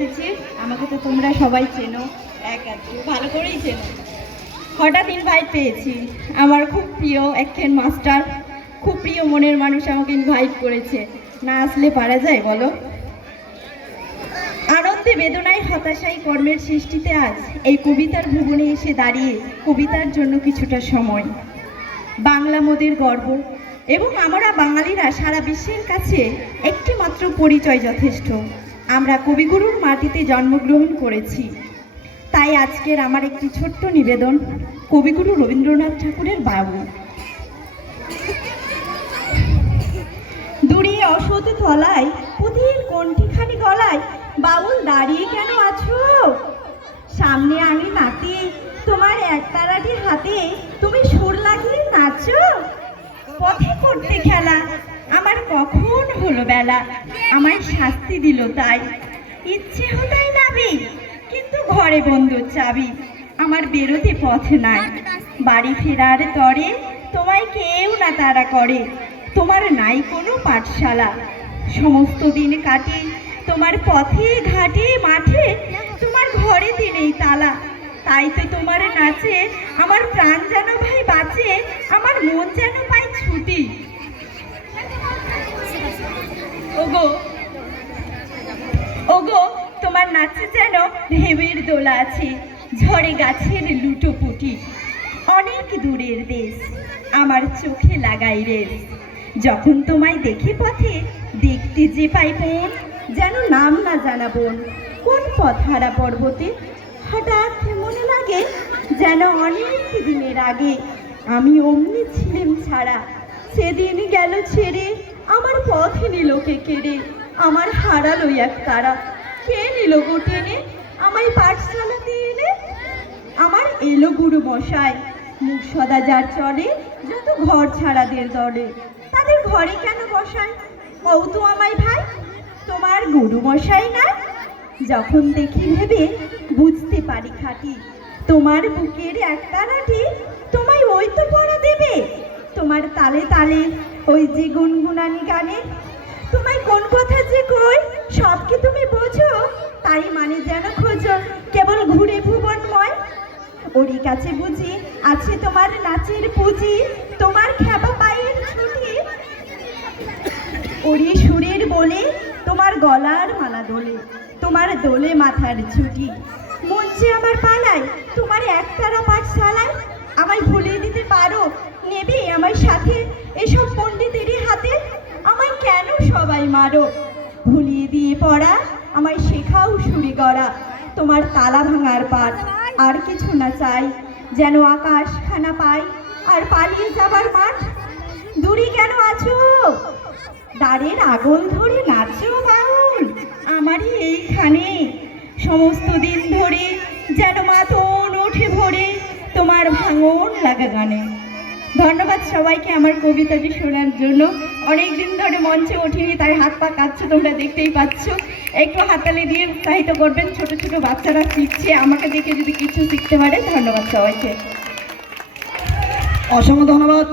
এসেছি। আমাকে তো তোমরা সবাই চেনো, এক আধটু ভালো করেই চেনো। হঠাৎ ইনভাইট পেয়েছি, আমার খুব প্রিয় একজন মাস্টার, খুব প্রিয় মনের মানুষ আমাকে ইনভাইট করেছে। না আসলে পারা যায় বলো? আনন্দে বেদনায় হতাশায় কর্মের সৃষ্টিতে আজ এই কবিতার ভুবনে এসে দাঁড়িয়ে কবিতার জন্য কিছুটা সময়। বাংলা মোদের গর্ব এবং আমরা বাঙালিরা সারা বিশ্বের কাছে একটি মাত্র পরিচয় যথেষ্ট। আমরা কবিগুরুর মাটিতে জন্মগ্রহণ করেছি। তাই আজকের আমার একটি ছোট্ট নিবেদন কবিগুরু রবীন্দ্রনাথ ঠাকুরের বাবু। দূরে অসৎ তলায় পুতির কণ্ঠিখানি গলায় বাবুল দাঁড়িয়ে কেন আছো? সামনে আমি নাতি, তোমার একতারাটি হাতে তুমি সুর লাগিয়ে নাচো। পথে করতে খেলা, আমার কখন হলো বেলা, আমায় শাস্তি দিল তাই। ইচ্ছে হতাই নাবি, কিন্তু ঘরে বন্ধ চাবি, আমার বেরোতে পথ নাই। বাড়ি ফেরার তরে তোমায় কেউ না তাড়া করে, তোমার নাই কোনো পাঠশালা। সমস্ত দিন কাটে তোমার পথে ঘাটে মাঠে, তোমার ঘরেতে নেই তালা। তাই তো তোমার নাচে আমার প্রাণ যেন ভাই বাঁচে, আমার মন যেন পায় ছুটি। ওগো ওগো, তোমার নাচে যেন ঢেউয়ের দোলা আছে, ঝড়ে গাছের লুটোপুটি। অনেক দূরের দেশ আমার চোখে লাগাই রেস, যখন তোমায় দেখে পথে দেখতে যে পাই বোন, যেন নাম না জানা বোন কোন পথ হারা পর্বতে। হঠাৎ মনে লাগে যেন অনেক দিনের আগে আমি অমনি ছিলাম ছাড়া, সেদিন গেল ছেড়ে আমার পথ নিল কে কেড়ে, আমার হারালো এক তারা। কে নিল গো টেনে আমায় পাঠশালাতে এনে? আমার এলো গুরু মশাই, মুখ সদা যার চলে যত ঘর ছাড়াদের দলে, তাদের ঘরে কেন বসায় কও তো আমায় ভাই? তোমার গুরু মশাই না? যখন দেখি ভেবে বুঝতে পারি খাঁটি, তোমার বুকের একতারাটি তোমায় ওই তো পড়া দেবে। তোমার তালে তালে ওই যে গুনগুনানি গানে, তোমায় কোন কথা যে কই সব কি তুমি বোঝো? তাই মানে যেন খোঁজো কেবল ঘুরে ভুবনময়। ওরই কাছে বুঝি আছে তোমার নাচের পুঁজি, তোমার খেপা পায়ের ছুটি। ওরি সুরের বলে তোমার গলার মালা দোলে, তোমার দোলে মাথার ছুটি। মঞ্চে আমার পালায় তোমার একতারা পাঠশালায়, আমায় ভুলিয়ে দিতে পারো নেবে আমার সাথে এসব পণ্ডিতেরই হাতে? আমায় কেন সবাই মারো? ভুলিয়ে দিয়ে পড়া আমায় শেখাও সুরে গড়া, তোমার তালা ভাঙার পাঠ আর কিছু না চাই, যেন আকাশ খানা পাই আর পালিয়ে যাবার মাঠ। দূরে কেন আছো? দ্বারের আগুন ধরে নাচো বাউল আমারই এইখানে, সমস্ত দিন ধরে যেন মাতন ওঠে ভরে তোমার ভাঙন লাগা গানে। ধন্যবাদ সবাইকে আমার কবিতাটি শোনার জন্য। অনেক দিন ধরে মঞ্চে ওঠিনি, তাই হাত পা কাঁপছে, তোমরা দেখতেই পাচ্ছ। একটু হাততালি দিয়ে উৎসাহিত করবেন, ছোট ছোট বাচ্চারা শিখছে, আমাকে দেখে যদি কিছু শিখতে পারে। ধন্যবাদ সবাইকে, অসংখ্য ধন্যবাদ।